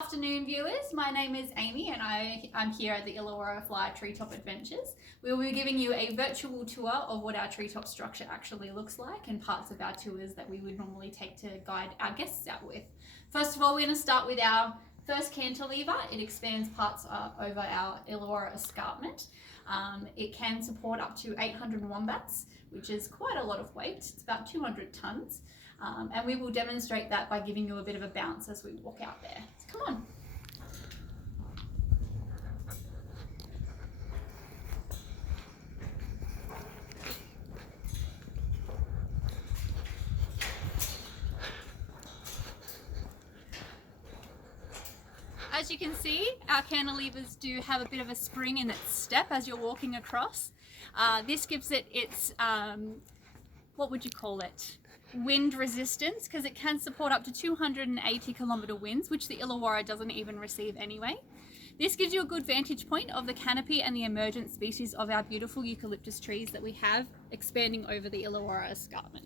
Afternoon viewers, my name is Amy and I'm here at the Illawarra Treetop Adventures. We will be giving you a virtual tour of what our treetop structure actually looks like and parts of our tours that we would normally take to guide our guests out with. First of all, we're going to start with our first cantilever. It expands parts over our Illawarra Escarpment. It can support up to 800 wombats, which is quite a lot of weight. It's about 200 tonnes. And we will demonstrate that by giving you a bit of a bounce as we walk out there. So come on. As you can see, our cantilevers do have a bit of a spring in its step as you're walking across. This gives it its, what would you call it? Wind resistance, because it can support up to 280 kilometre winds, which the Illawarra doesn't even receive anyway. This gives you a good vantage point of the canopy and the emergent species of our beautiful eucalyptus trees that we have expanding over the Illawarra Escarpment.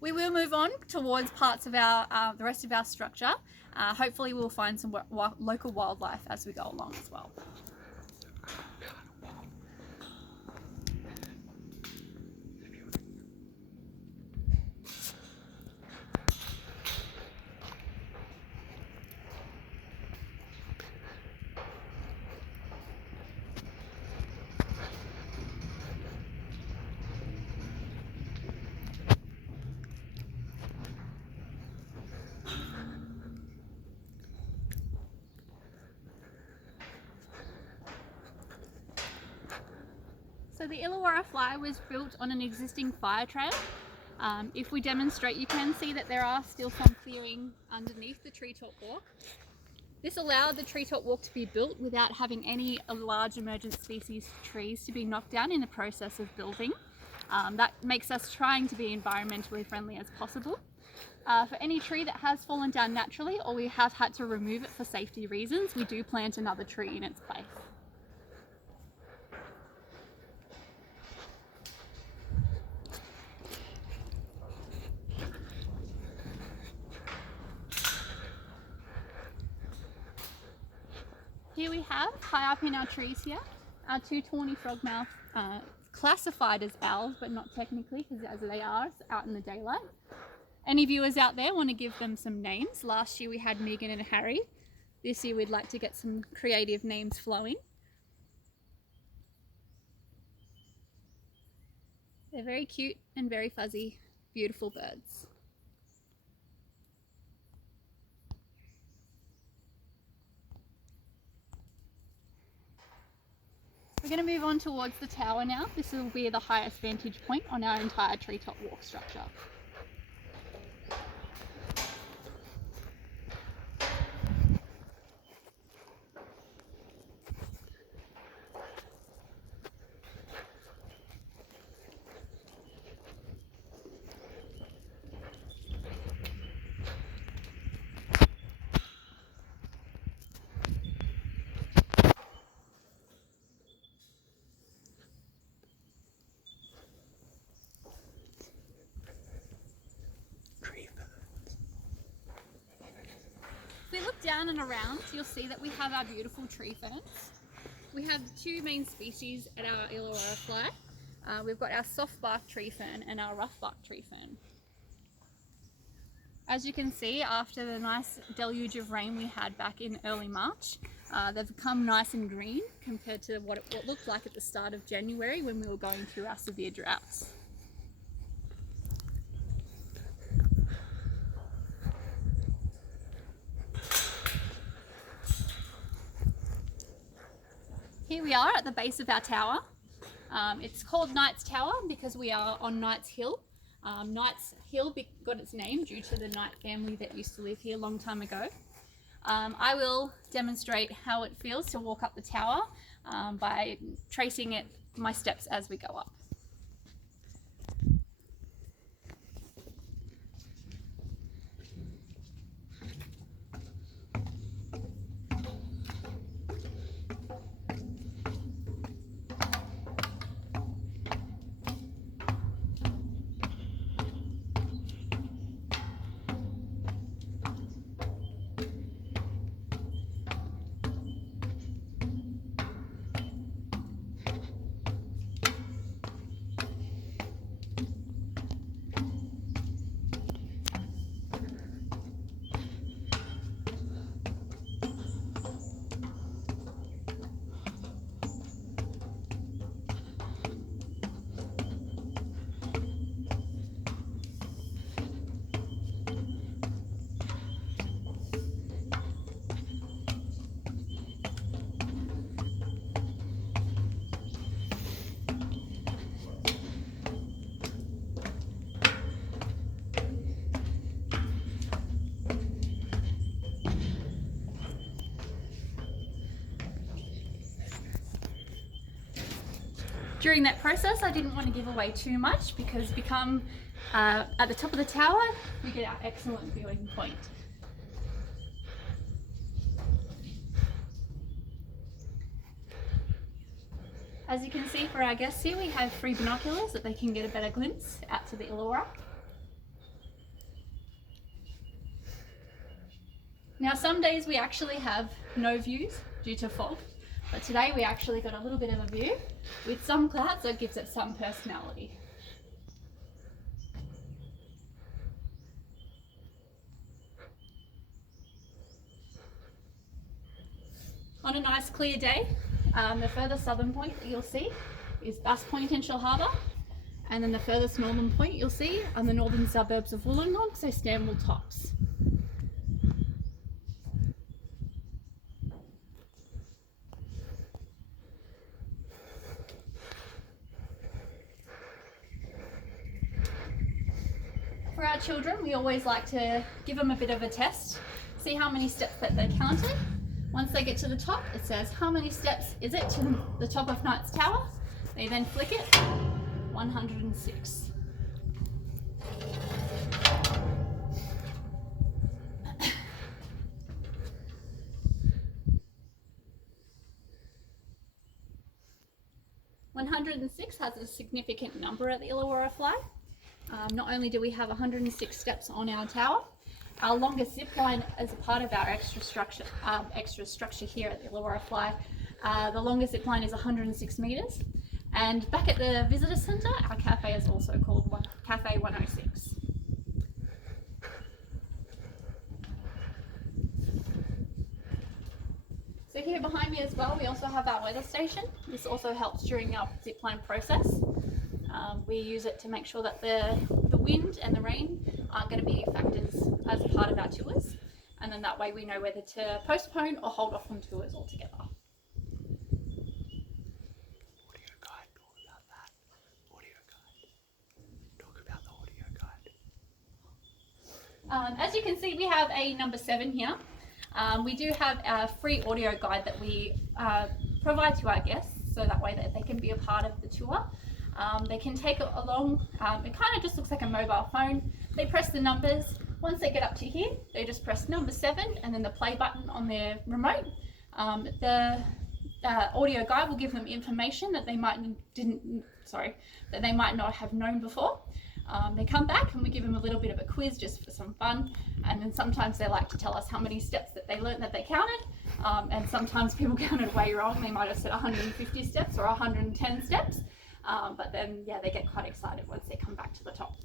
We will move on towards parts of our the rest of our structure. Hopefully we'll find some local wildlife as we go along as well. So the Illawarra Fly was built on an existing fire trail. If we demonstrate, you can see that there are still some clearing underneath the treetop walk. This allowed the treetop walk to be built without having any large emergent species trees to be knocked down in the process of building. That makes us trying to be environmentally friendly as possible. For any tree that has fallen down naturally or we have had to remove it for safety reasons, we do plant another tree in its place. Here we have, high up in our trees here, our two tawny frogmouth, classified as owls, but not technically because as they are out in the daylight. Any viewers out there want to give them some names? Last year we had Megan and Harry. This year we'd like to get some creative names flowing. They're very cute and very fuzzy, beautiful birds. We're going to move on towards the tower now. This will be the highest vantage point on our entire treetop walk structure. If we look down and around, you'll see that we have our beautiful tree ferns. We have two main species at our Illawarra Fly. We've got our soft bark tree fern and our rough bark tree fern. As you can see, after the nice deluge of rain we had back in early March, they've become nice and green compared to what looked like at the start of January when we were going through our severe droughts. Here we are at the base of our tower. It's called Knight's Tower because we are on Knight's Hill. Knight's Hill got its name due to the Knight family that used to live here a long time ago. I will demonstrate how it feels to walk up the tower by tracing my steps as we go up. During that process, I didn't want to give away too much because at the top of the tower, we get our excellent viewing point. As you can see for our guests here, we have free binoculars that they can get a better glimpse out to the Illawarra. Now some days we actually have no views due to fog, but today we actually got a little bit of a view with some clouds, so it gives it some personality. On a nice clear day, the furthest southern point that you'll see is Bass Point in Shellharbour, and then the furthest northern point you'll see are the northern suburbs of Wollongong, so Stanwell Tops. For our children, we always like to give them a bit of a test, see how many steps that they counted. Once they get to the top, it says, how many steps is it to the top of Knight's Tower? They then flick it, 106. (106) has a significant number at the Illawarra Fly. Not only do we have 106 steps on our tower, our longest zip line as a part of our extra structure here at the Illawarra Fly, the longest zip line is 106 metres. And back at the visitor centre, our cafe is also called Cafe 106. So here behind me as well, we also have our weather station. This also helps during our zipline process. We use it to make sure that the wind and the rain aren't going to be factors as a part of our tours. And then that way we know whether to postpone or hold off on tours altogether. Audio guide, talk about that. Audio guide. Talk about the audio guide. As you can see, we have a number 7 here. We do have a free audio guide that we provide to our guests, so that way that they can be a part of the tour. They can take it along. It kind of just looks like a mobile phone. They press the numbers. Once they get up to here, they just press number 7 and then the play button on their remote. The audio guide will give them information that they might not have known before. They come back and we give them a little bit of a quiz just for some fun, and then sometimes they like to tell us how many steps that they learned that they counted, and sometimes people counted way wrong. They might have said 150 steps or 110 steps, but then yeah, they get quite excited once they come back to the top.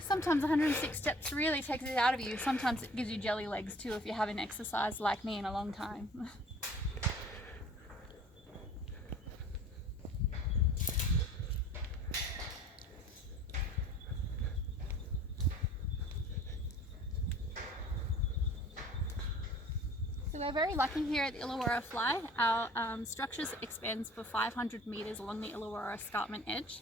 Sometimes 106 steps really takes it out of you. Sometimes it gives you jelly legs too if you haven't exercised like me in a long time. So So we're very lucky here at the Illawarra Fly. Our structures expands for 500 metres along the Illawarra Escarpment edge.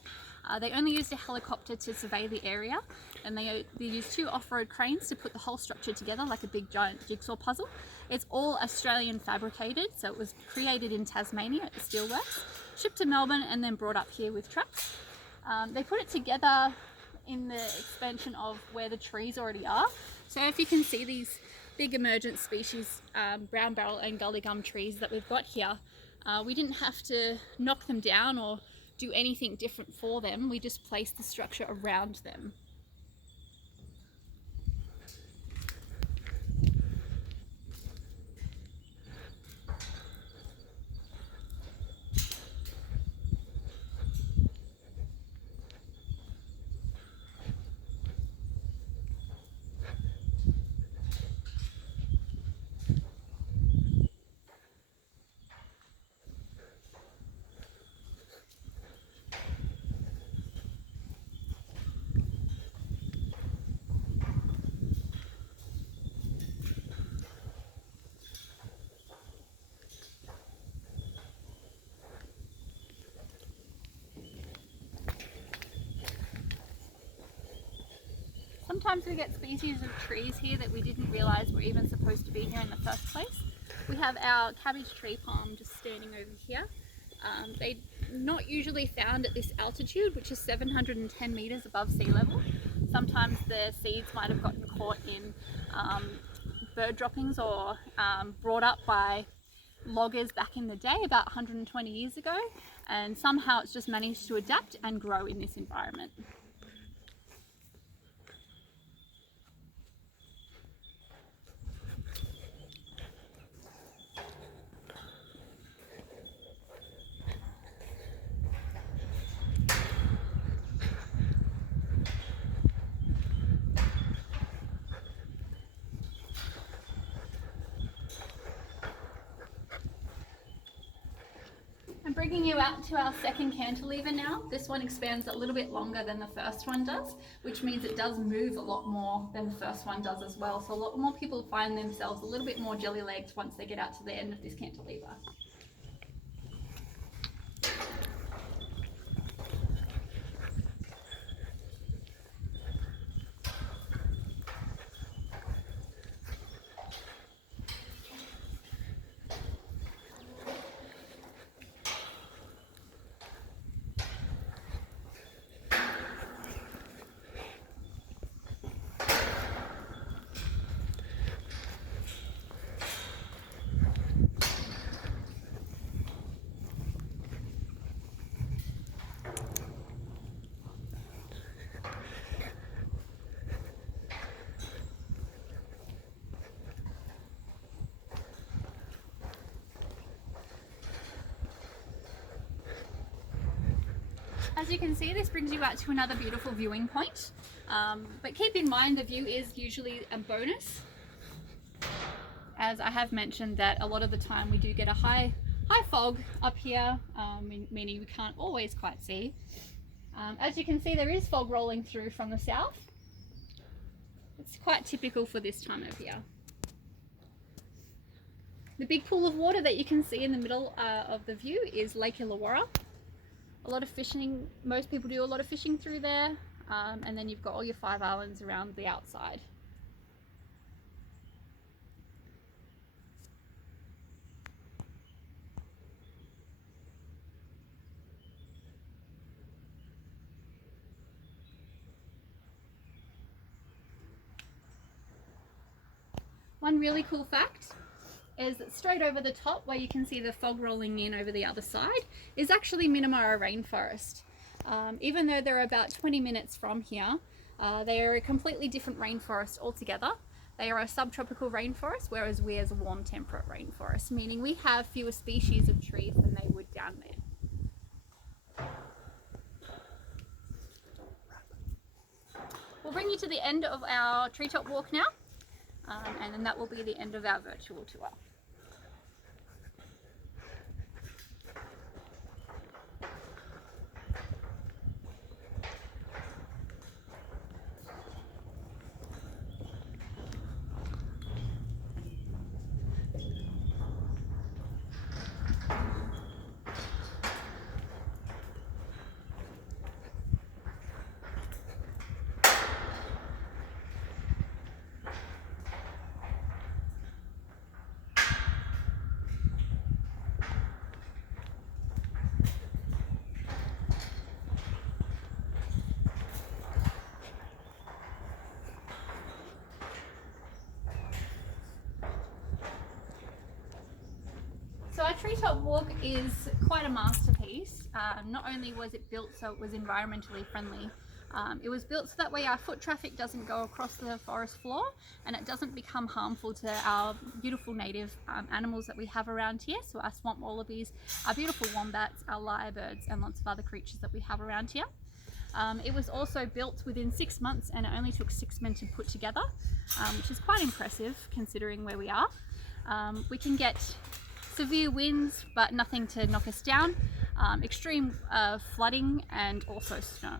They only used a helicopter to survey the area, and they used 2 off-road cranes to put the whole structure together like a big giant jigsaw puzzle. It's all Australian fabricated, so it was created in Tasmania at the steelworks, shipped to Melbourne and then brought up here with trucks. They put it together in the expansion of where the trees already are. So if you can see these big emergent species, brown barrel and gully gum trees that we've got here, we didn't have to knock them down or do anything different for them. We just placed the structure around them. Sometimes we get species of trees here that we didn't realise were even supposed to be here in the first place. We have our cabbage tree palm just standing over here. They're not usually found at this altitude, which is 710 metres above sea level. Sometimes the seeds might have gotten caught in bird droppings or brought up by loggers back in the day about 120 years ago, and somehow it's just managed to adapt and grow in this environment. I'm bringing you out to our second cantilever now. This one expands a little bit longer than the first one does, which means it does move a lot more than the first one does as well. So a lot more people find themselves a little bit more jelly-legged once they get out to the end of this cantilever. As you can see, this brings you out to another beautiful viewing point, but keep in mind the view is usually a bonus, as I have mentioned that a lot of the time we do get a high fog up here, meaning we can't always quite see. As you can see, there is fog rolling through from the south. It's quite typical for this time of year. The big pool of water that you can see in the middle of the view is Lake Illawarra. A lot of fishing, most people do a lot of fishing through there, and then you've got all your 5 islands around the outside. One really cool fact is that straight over the top, where you can see the fog rolling in over the other side, is actually Minamara rainforest. Even though they're about 20 minutes from here, they are a completely different rainforest altogether. They are a subtropical rainforest, whereas we're a warm temperate rainforest, meaning we have fewer species of trees than they would down there. We'll bring you to the end of our treetop walk now, and then that will be the end of our virtual tour. Treetop Walk is quite a masterpiece. Not only was it built so it was environmentally friendly, it was built so that way our foot traffic doesn't go across the forest floor and it doesn't become harmful to our beautiful native animals that we have around here. So our swamp wallabies, our beautiful wombats, our lyrebirds, and lots of other creatures that we have around here. It was also built within 6 months and it only took 6 men to put together, which is quite impressive considering where we are. We can get severe winds but nothing to knock us down, extreme flooding and also snow.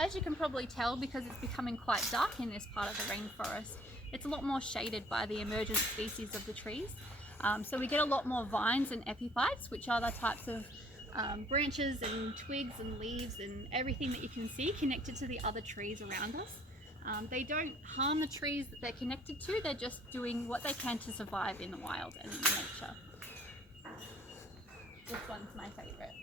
As you can probably tell, because it's becoming quite dark in this part of the rainforest, it's a lot more shaded by the emergent species of the trees. So we get a lot more vines and epiphytes, which are the types of branches and twigs and leaves and everything that you can see connected to the other trees around us. They don't harm the trees that they're connected to, they're just doing what they can to survive in the wild and in nature. This one's my favourite.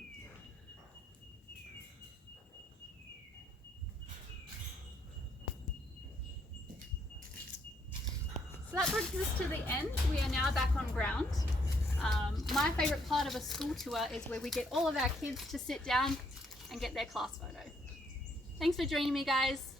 So that brings us to the end. We are now back on ground. My favourite part of a school tour is where we get all of our kids to sit down and get their class photo. Thanks for joining me, guys.